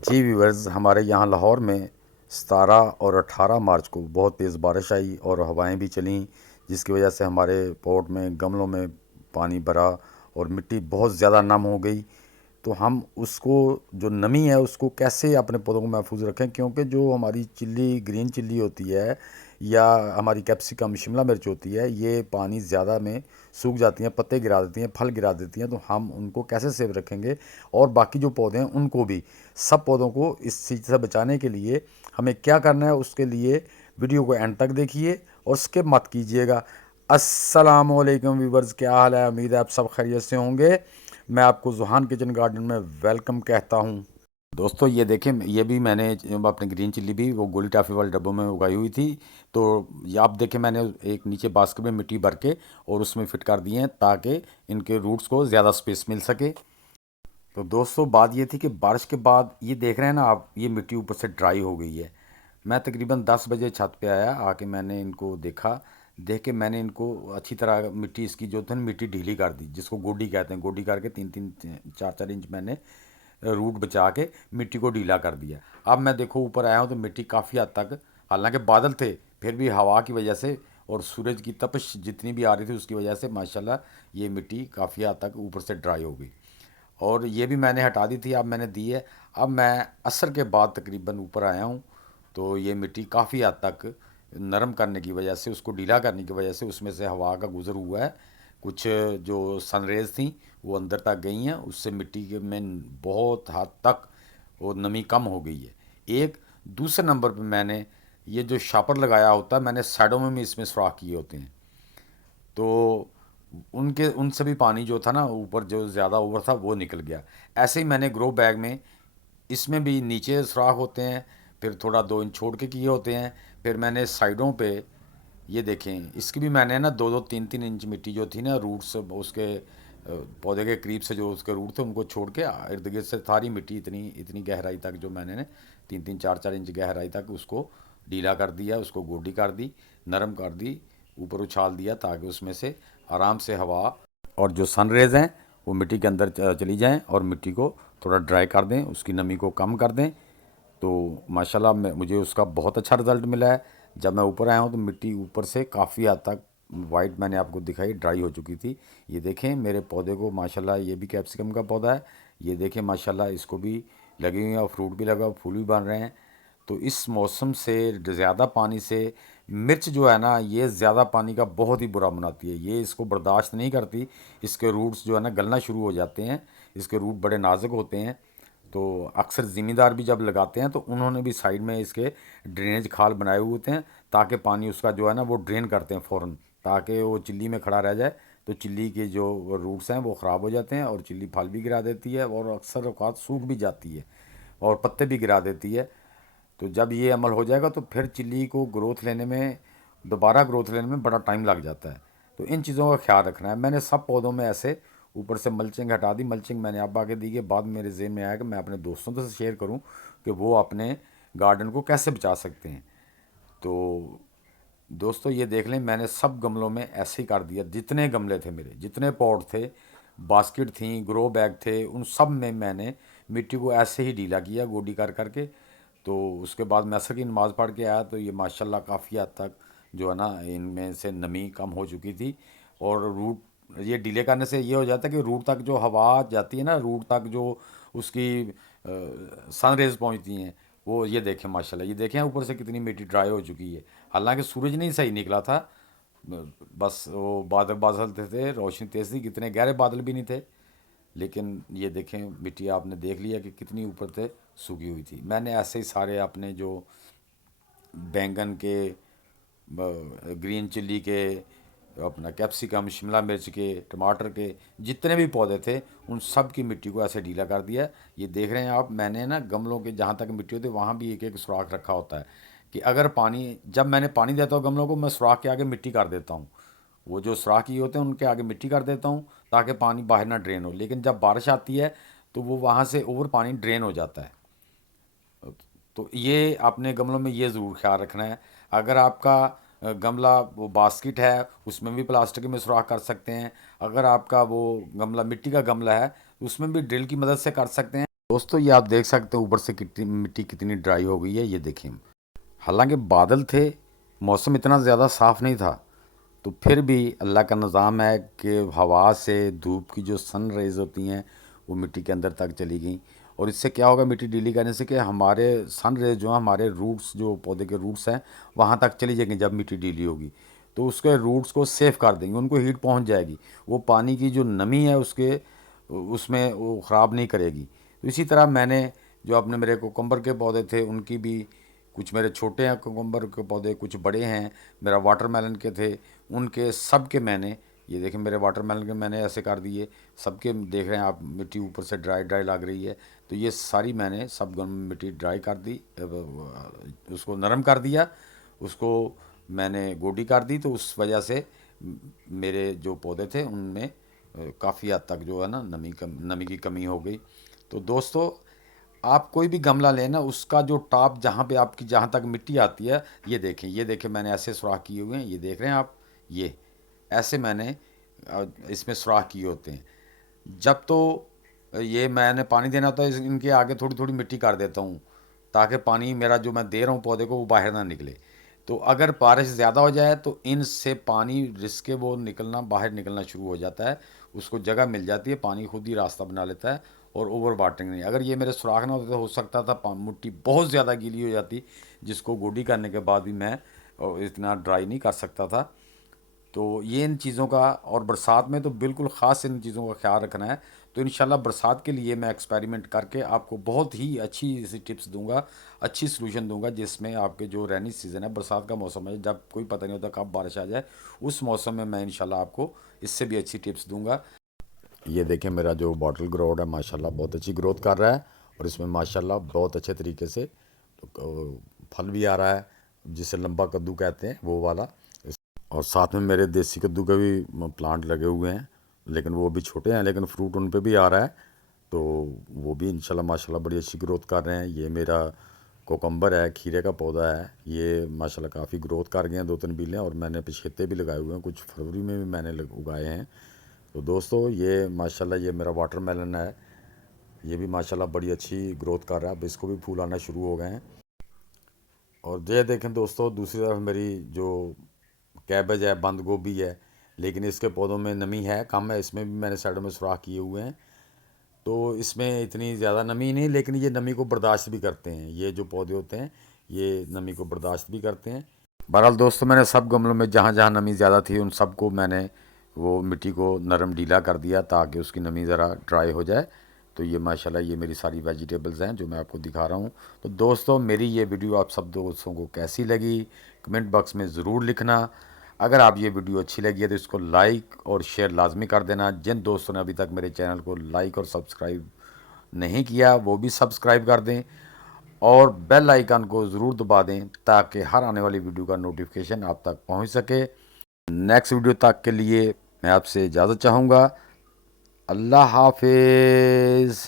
जी viewers, हमारे यहाँ लाहौर में 17 और 18 मार्च को बहुत तेज़ बारिश आई और हवाएं भी चलीं, जिसकी वजह से हमारे पोर्ट में गमलों में पानी भरा और मिट्टी बहुत ज़्यादा नम हो गई। तो हम उसको, जो नमी है, उसको कैसे अपने पौधों को महफूज रखें, क्योंकि जो हमारी चिल्ली, ग्रीन चिल्ली होती है या हमारी कैप्सिकम, शिमला मिर्च होती है, ये पानी ज़्यादा में सूख जाती हैं, पत्ते गिरा देती हैं, फल गिरा देती हैं। तो हम उनको कैसे सेव रखेंगे, और बाकी जो पौधे हैं उनको भी, सब पौधों को इस चीज़ से बचाने के लिए हमें क्या करना है, उसके लिए वीडियो को एंड तक देखिए और स्किप मत कीजिएगा। अस्सलाम वालेकुम व्यूवर्स, क्या हाल है? उम्मीद है आप सब खैरियत से होंगे। मैं आपको ज़ुहान किचन गार्डन में वेलकम कहता हूँ। दोस्तों ये देखें, ये भी मैंने अपनी ग्रीन चिल्ली भी वो गोली टाफी वाले डब्बों में उगाई हुई थी। तो ये आप देखें, मैंने एक नीचे बास्केट में मिट्टी भर के और उसमें फिट कर दिए हैं ताकि इनके रूट्स को ज़्यादा स्पेस मिल सके। तो दोस्तों बात ये थी कि बारिश के बाद ये देख रहे हैं ना आप, ये मिट्टी ऊपर से ड्राई हो गई है। मैं तकरीबन 10 बजे छत पे आया, आके मैंने इनको देखा। देख के मैंने इनको अच्छी तरह मिट्टी, इसकी जो थी मिट्टी ढीली कर दी, जिसको गोडी कहते हैं। गोडी करके 3-3 4-4 इंच मैंने रूट बचा के मिट्टी को ढीला कर दिया। अब मैं देखो ऊपर आया हूँ तो मिट्टी काफ़ी हद तक, हालांकि बादल थे, फिर भी हवा की वजह से और सूरज की तपिश जितनी भी आ रही थी उसकी वजह से माशाल्लाह ये मिट्टी काफ़ी हद तक ऊपर से ड्राई हो गई। और ये भी मैंने हटा दी थी, अब मैंने दी है। अब मैं असर के बाद तकरीबन ऊपर आया हूँ, तो ये मिट्टी काफ़ी हद तक नरम करने की वजह से, उसको ढीला करने की वजह से उसमें से हवा का गुज़र हुआ है। कुछ जो सनरेज़ थी वो अंदर तक गई हैं, उससे मिट्टी के में बहुत हद तक वो नमी कम हो गई है। एक दूसरे नंबर पे मैंने ये जो शापर लगाया होता है, मैंने साइडों में भी इसमें सुराख किए होते हैं। तो उनके उनसे भी पानी जो था ना ऊपर, जो ज़्यादा ओवर था वो निकल गया। ऐसे ही मैंने ग्रो बैग में, इसमें भी नीचे सुराख होते हैं, फिर थोड़ा 2 इंच छोड़ के किए होते हैं। फिर मैंने साइडों पे, ये देखें, इसकी भी मैंने ना 2-2 3-3 इंच मिट्टी जो थी ना रूट्स उसके, पौधे के करीब से जो उसके रूट थे उनको छोड़ के इर्द गिर्द से सारी मिट्टी इतनी इतनी गहराई तक, जो मैंने 3-3 4-4 इंच गहराई तक उसको ढीला कर दिया, उसको गोडी कर दी, नरम कर दी, ऊपर उछाल दिया ताकि उसमें से आराम से हवा और जो सन रेज़ हैं वो मिट्टी के अंदर चली जाएं और मिट्टी को थोड़ा ड्राई कर दें, उसकी नमी को कम कर दें। तो माशाल्लाह मुझे उसका बहुत अच्छा रिज़ल्ट मिला है। जब मैं ऊपर आया हूँ तो मिट्टी ऊपर से काफ़ी हद तक वाइट, मैंने आपको दिखाई, ड्राई हो चुकी थी। ये देखें मेरे पौधे को माशाल्लाह, ये भी कैप्सिकम का पौधा है। ये देखें माशाल्लाह, इसको भी लगी हुई है और फ्रूट भी लगा, फूल भी बन रहे हैं। तो इस मौसम से, ज़्यादा पानी से मिर्च जो है ना, ये ज़्यादा पानी का बहुत ही बुरा बनाती है। ये इसको बर्दाश्त नहीं करती। इसके रूट्स जो है ना गलना शुरू हो जाते हैं। इसके रूट बड़े नाजुक होते हैं। तो अक्सर ज़मींदार भी जब लगाते हैं तो उन्होंने भी साइड में इसके ड्रेनेज खाल बनाए हुए होते हैं, ताकि पानी उसका जो है ना वो ड्रेन करते हैं फ़ौरन, ताकि वो चिल्ली में खड़ा रह जाए। तो चिल्ली के जो रूट्स हैं वो ख़राब हो जाते हैं और चिल्ली फल भी गिरा देती है और अक्सर औक़ात सूख भी जाती है और पत्ते भी गिरा देती है। तो जब ये अमल हो जाएगा तो फिर चिल्ली को ग्रोथ लेने में, दोबारा ग्रोथ लेने में बड़ा टाइम लग जाता है। तो इन चीज़ों का ख्याल रखना है। मैंने सब पौधों में ऐसे ऊपर से मल्चिंग हटा दी। मल्चिंग मैंने अब आगे दी के बाद मेरे ज़हन में आया कि मैं अपने दोस्तों से शेयर करूं कि वो अपने गार्डन को कैसे बचा सकते हैं। तो दोस्तों ये देख लें, मैंने सब गमलों में ऐसे ही कर दिया। जितने गमले थे मेरे, जितने पॉट थे, बास्केट थी, ग्रो बैग थे, उन सब में मैंने मिट्टी को ऐसे ही ढीला किया गोडी कर करके। तो उसके बाद मैं असर की नमाज़ पढ़ के आया तो ये माशाल्लाह काफ़ी हद तक जो है ना इनमें से नमी कम हो चुकी थी। और रूट ये ढीले करने से ये हो जाता है कि रूट तक जो हवा जाती है ना, रूट तक जो उसकी सन रेज पहुँचती हैं, वो ये देखें माशाल्लाह, ये देखें ऊपर से कितनी मिट्टी ड्राई हो चुकी है। हालांकि सूरज नहीं सही निकला था, बस वो बादल बादल थे, रोशनी तेज़ थी, कितने गहरे बादल भी नहीं थे। लेकिन ये देखें मिट्टी, आपने देख लिया कि कितनी ऊपर से सूखी हुई थी। मैंने ऐसे ही सारे अपने जो बैंगन के, ग्रीन चिल्ली के, अपना कैप्सिकम, शिमला मिर्च के, टमाटर के, जितने भी पौधे थे उन सब की मिट्टी को ऐसे ढीला कर दिया। ये देख रहे हैं आप, मैंने ना गमलों के जहाँ तक मिट्टी होती है वहाँ भी एक एक सुराख रखा होता है कि अगर पानी, जब मैंने पानी देता हूँ गमलों को, मैं सुराख के आगे मिट्टी कर देता हूँ। वो जो सुराख किए होते हैं उनके आगे मिट्टी कर देता हूँ ताकि पानी बाहर ना ड्रेन हो। लेकिन जब बारिश आती है तो वो वहाँ से ओवर पानी ड्रेन हो जाता है। तो ये अपने गमलों में ये ज़रूर ख्याल रखना है। अगर आपका गमला वो बास्केट है, उसमें भी प्लास्टिक में सुराख कर सकते हैं। अगर आपका वो गमला मिट्टी का गमला है, उसमें भी ड्रिल की मदद से कर सकते हैं। दोस्तों ये आप देख सकते हो ऊपर से कितनी मिट्टी कितनी ड्राई हो गई है, ये देखिए। हालांकि बादल थे, मौसम इतना ज़्यादा साफ़ नहीं था, तो फिर भी अल्लाह का निज़ाम है कि हवा से धूप की जो सन रेज़ होती हैं वो मिट्टी के अंदर तक चली गई। और इससे क्या होगा, मिट्टी गीली करने से कि हमारे सन रेज़ जो हैं, हमारे रूट्स जो पौधे के रूट्स हैं वहाँ तक चली जाएंगी। जब मिट्टी गीली होगी तो उसके रूट्स को सेफ कर देंगे, उनको हीट पहुँच जाएगी, वो पानी की जो नमी है उसके उसमें वो ख़राब नहीं करेगी। तो इसी तरह मैंने जो अपने मेरे कोकम्बर के पौधे थे उनकी भी, कुछ मेरे छोटे हैं कोकम्बर के पौधे, कुछ बड़े हैं, मेरा वाटरमेलन के थे, उनके सब के मैंने, ये देखें मेरे वाटरमेलन के मैंने ऐसे कर दिए। सबके देख रहे हैं आप, मिट्टी ऊपर से ड्राई ड्राई लग रही है, तो ये सारी मैंने सब मिट्टी ड्राई कर दी, उसको नरम कर दिया, उसको मैंने गोडी कर दी। तो उस वजह से मेरे जो पौधे थे उनमें काफ़ी हद तक जो है ना नमी की कमी हो गई। तो दोस्तों आप कोई भी गमला लें ना, उसका जो टॉप जहाँ पे आपकी जहाँ तक मिट्टी आती है, ये देखें मैंने ऐसे सुराख किए हुए हैं, ये देख रहे हैं आप, ये ऐसे मैंने इसमें सुराख किए होते हैं। जब तो ये मैंने पानी देना होता है, इनके आगे थोड़ी थोड़ी मिट्टी कर देता हूँ, ताकि पानी मेरा जो मैं दे रहा हूँ पौधे को वो बाहर ना निकले। तो अगर बारिश ज़्यादा हो जाए तो इनसे पानी रिस के वो निकलना, बाहर निकलना शुरू हो जाता है, उसको जगह मिल जाती है, पानी खुद ही रास्ता बना लेता है और ओवर वाटरिंग नहीं। अगर ये मेरे सुराख ना होते तो हो सकता था मिट्टी बहुत ज़्यादा गीली हो जाती, जिसको गोडी करने के बाद भी मैं इतना ड्राई नहीं कर सकता था। तो ये इन चीज़ों का, और बरसात में तो बिल्कुल ख़ास इन चीज़ों का ख्याल रखना है। तो इंशाल्लाह बरसात के लिए मैं एक्सपेरिमेंट करके आपको बहुत ही अच्छी सी टिप्स दूंगा, अच्छी सलूशन दूंगा, जिसमें आपके जो रैनी सीज़न है, बरसात का मौसम है, जब कोई पता नहीं होता कब बारिश आ जाए, उस मौसम में मैं इंशाल्लाह आपको इससे भी अच्छी टिप्स दूंगा। ये देखें मेरा जो बॉटल ग्रोड है माशाल्लाह बहुत अच्छी ग्रोथ कर रहा है, और इसमें माशाल्लाह बहुत अच्छे तरीके से फल भी आ रहा है, जिसे लंबा कद्दू कहते हैं वो वाला। और साथ में मेरे देसी कद्दू के भी प्लांट लगे हुए हैं, लेकिन वो भी छोटे हैं, लेकिन फ्रूट उन पे भी आ रहा है। तो वो भी इंशाल्लाह माशाल्लाह बड़ी अच्छी ग्रोथ कर रहे हैं। ये मेरा कोकम्बर है, खीरे का पौधा है, ये माशाल्लाह काफ़ी ग्रोथ कर गए हैं, 2-3 बीलें, और मैंने पछेते भी लगाए हुए हैं, कुछ फरवरी में भी मैंने उगाए हैं। तो दोस्तों ये माशाल्लाह ये मेरा वाटरमेलन है, ये भी माशाल्लाह बड़ी अच्छी ग्रोथ कर रहा है, अब इसको भी फूल आना शुरू हो गए हैं। और ये देखें दोस्तों, दूसरी तरफ मेरी जो कैबेज है, बंद गोभी है, लेकिन इसके पौधों में नमी है, कम है, इसमें भी मैंने साइडों में सुराख किए हुए हैं। तो इसमें इतनी ज़्यादा नमी नहीं, लेकिन ये नमी को बर्दाश्त भी करते हैं, ये जो पौधे होते हैं ये नमी को बर्दाश्त भी करते हैं। बहरहाल दोस्तों मैंने सब गमलों में जहाँ जहाँ नमी ज़्यादा थी उन सबको मैंने वो मिट्टी को नरम ढीला कर दिया, ताकि उसकी नमी ज़रा ड्राई हो जाए। तो ये माशाल्लाह ये मेरी सारी वेजिटेबल्स हैं जो मैं आपको दिखा रहा हूँ। तो दोस्तों मेरी ये वीडियो आप सब दोस्तों को कैसी लगी, कमेंट बॉक्स में ज़रूर लिखना। अगर आप ये वीडियो अच्छी लगी है तो इसको लाइक और शेयर लाजमी कर देना। जिन दोस्तों ने अभी तक मेरे चैनल को लाइक और सब्सक्राइब नहीं किया वो भी सब्सक्राइब कर दें, और बेल आइकन को ज़रूर दबा दें, ताकि हर आने वाली वीडियो का नोटिफिकेशन आप तक पहुंच सके। नेक्स्ट वीडियो तक के लिए मैं आपसे इजाज़त चाहूँगा। अल्लाह हाफिज़।